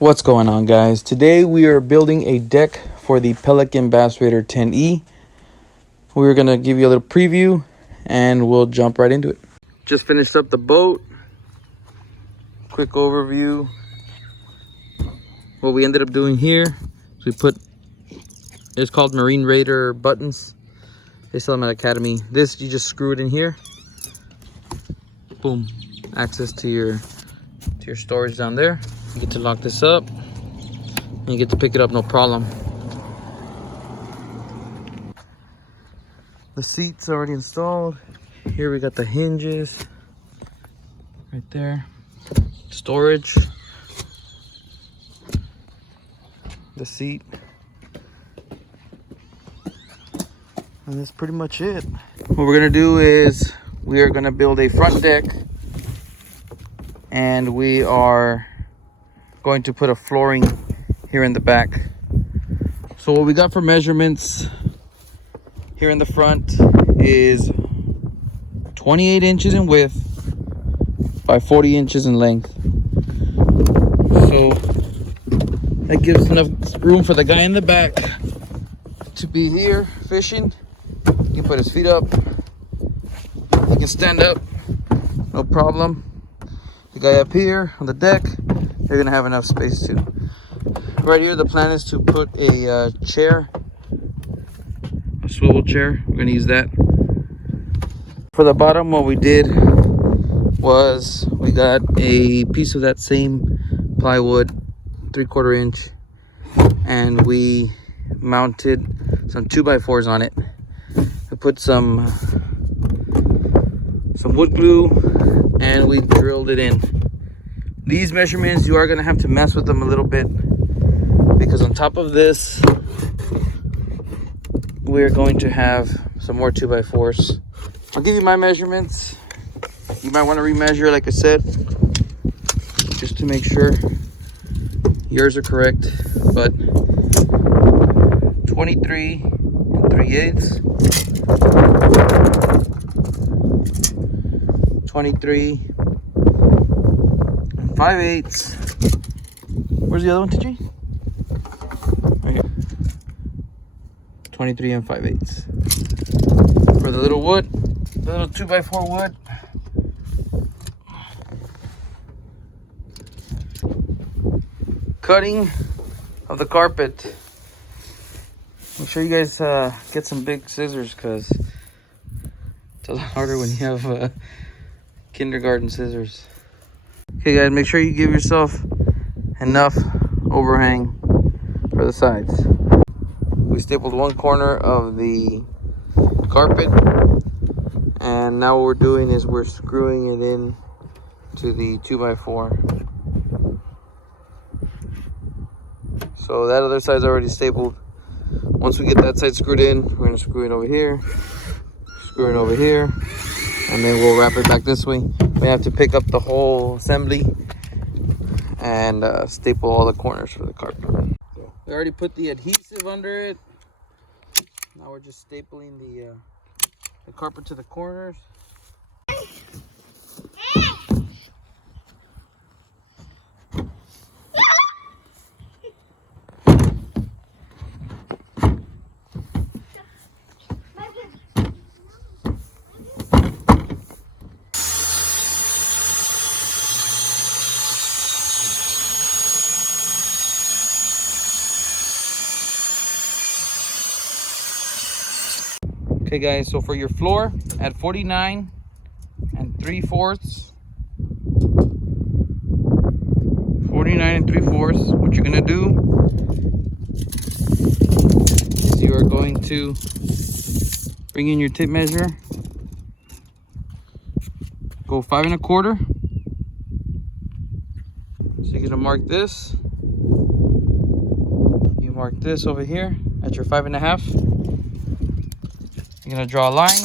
What's going on, guys? Today we are building a deck for the Pelican Bass Raider 10E. We're going to give you a little preview and we'll jump right into it. Just finished up the boat. Quick overview. What we ended up doing here is we put, it's called Marine Raider buttons. They sell them at Academy. This, you just screw it in here. Boom. Access to your storage down there. You get to lock this up and you get to pick it up no problem. The seat's already installed. Here we got the hinges right there. Storage. The seat. And that's pretty much it. What we're gonna do is we are gonna build a front deck, and we are going to put a flooring here in the back. So what we got for measurements here in the front is 28 inches in width by 40 inches in length. So that gives enough room for the guy in the back to be here fishing. He can put his feet up. He can stand up, no problem. The guy up here on the deck, they're gonna have enough space too. Right here, the plan is to put a chair, a swivel chair. We're gonna use that. For the bottom, what we did was we got a piece of that same plywood, 3/4 inch, and we mounted some 2x4s on it. We put some wood glue and we drilled it in. These measurements, you are going to have to mess with them a little bit, because on top of this we're going to have some more 2x4s. I'll give you my measurements. You might want to remeasure, like I said, just to make sure yours are correct. But 23 3/8, 23 5/8. Where's the other one, TJ? Right here. 23 5/8. For the little wood, the little 2x4 wood. Cutting of the carpet. Make sure you guys get some big scissors, because it's a lot harder when you have kindergarten scissors. Okay guys, make sure you give yourself enough overhang for the sides. We stapled one corner of the carpet, and now what we're doing is we're screwing it in to the 2x4. So that other side's already stapled. Once we get that side screwed in, we're gonna screw it over here, screw it over here, and then we'll wrap it back this way. We have to pick up the whole assembly and staple all the corners for the carpet. We already put the adhesive under it. Now we're just stapling the carpet to the corners. Okay guys, so for your floor at 49 3/4, 49 3/4, what you're gonna do is you are going to bring in your tape measure, go 5 1/4. So you're gonna mark this. You mark this over here at your 5 1/2. You're gonna draw a line.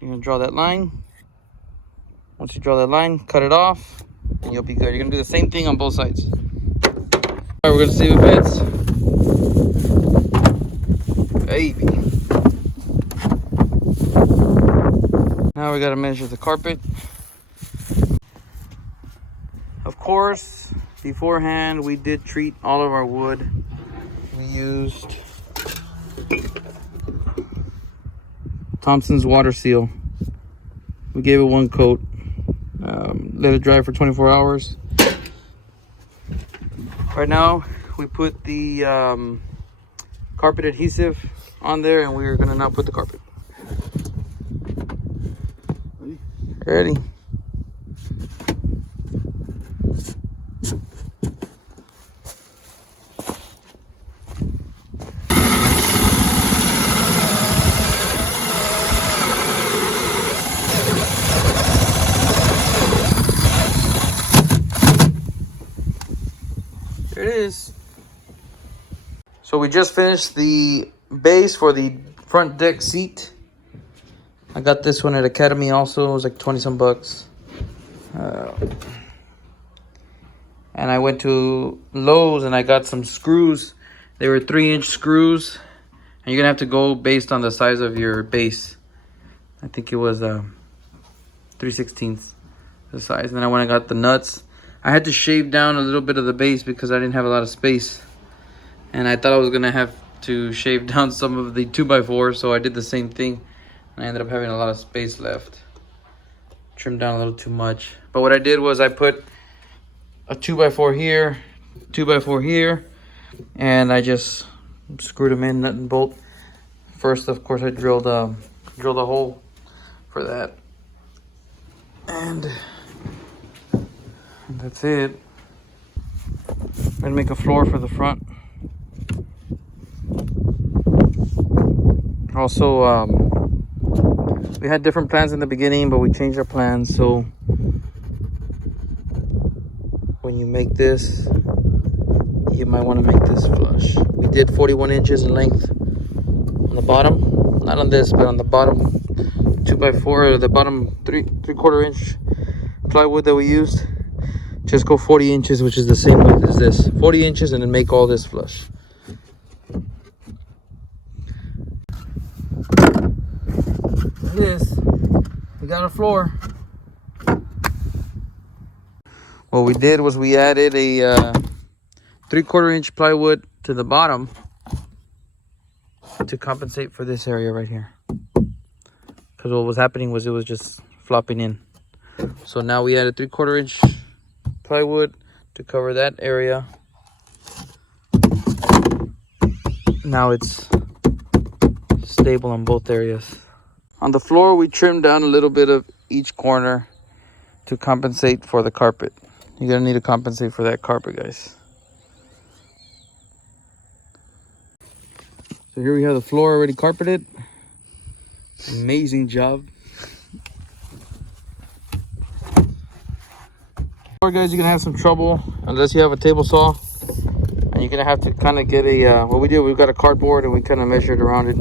You're gonna draw that line. Once you draw that line, cut it off, and you'll be good. You're gonna do the same thing on both sides. All right, we're gonna see if it fits. Baby. Now we gotta measure the carpet. Of course, beforehand we did treat all of our wood. We used Thompson's water seal. We gave it one coat, let it dry for 24 hours. Right now we put the carpet adhesive on there, and we're gonna now put the carpet. Ready? There it is. So we just finished the base for the front deck seat. I got this one at Academy also. It was like 20 some bucks. And I went to Lowe's and I got some screws. They were 3-inch screws. And you're gonna have to go based on the size of your base. I think it was 3/16 the size. And then I went and got the nuts. I had to shave down a little bit of the base because I didn't have a lot of space. And I thought I was gonna have to shave down some of the 2x4, so I did the same thing. And I ended up having a lot of space left. Trimmed down a little too much. But what I did was I put a 2x4 here, 2x4 here, and I just screwed them in, nut and bolt. First, of course, I drilled a hole for that. And that's it. I'm gonna make a floor for the front. Also, we had different plans in the beginning, but we changed our plans. So when you make this, you might want to make this flush. We did 41 inches in length on the bottom, not on this, but on the bottom 2x4, or the bottom 3/4 inch plywood that we used. Just go 40 inches, which is the same width as this. 40 inches, and then make all this flush. It is. We got a floor. What we did was we added a 3/4 inch plywood to the bottom to compensate for this area right here. Because what was happening was it was just flopping in. So now we added 3/4 inch plywood to cover that area. Now it's stable on both areas. On the floor, we trimmed down a little bit of each corner to compensate for the carpet. You're gonna need to compensate for that carpet, guys. So here we have the floor already carpeted. Amazing job. Floor, guys, you're gonna have some trouble unless you have a table saw. And you're gonna have to kind of get a, what we did, we've got a cardboard and we kind of measured around it.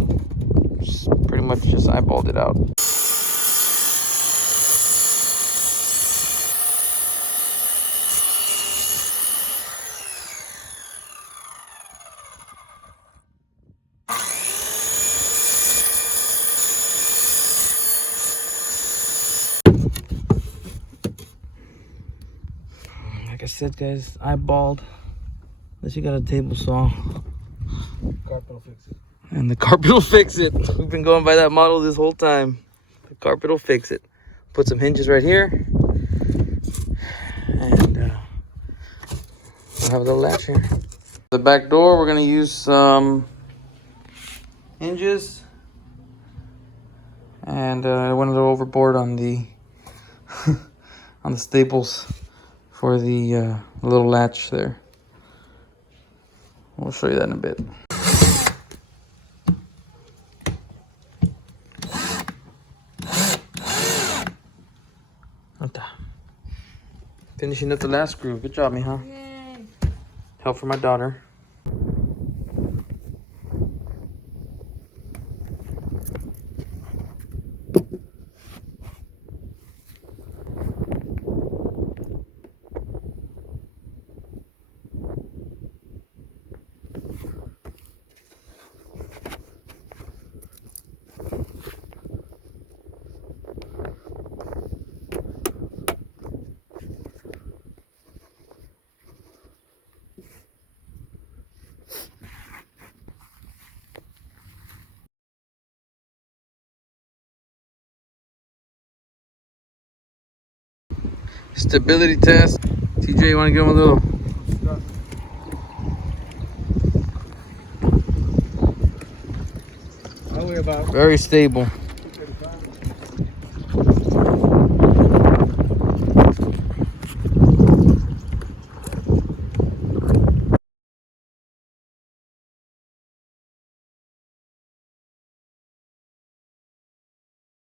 Pretty much just eyeballed it out. Like I said, guys, eyeballed. Unless you got a table saw. Carpet will fix it. And the carpet will fix it. We've been going by that model this whole time. The carpet will fix it. Put some hinges right here. And we'll have a little latch here. The back door, we're going to use some hinges. And I went a little overboard on the on the staples for the little latch there. We'll show you that in a bit. Finishing up the last screw. Good job, mija. Yay. Help for my daughter. Stability test. TJ, you want to give him a little? I'll worry about Very stable.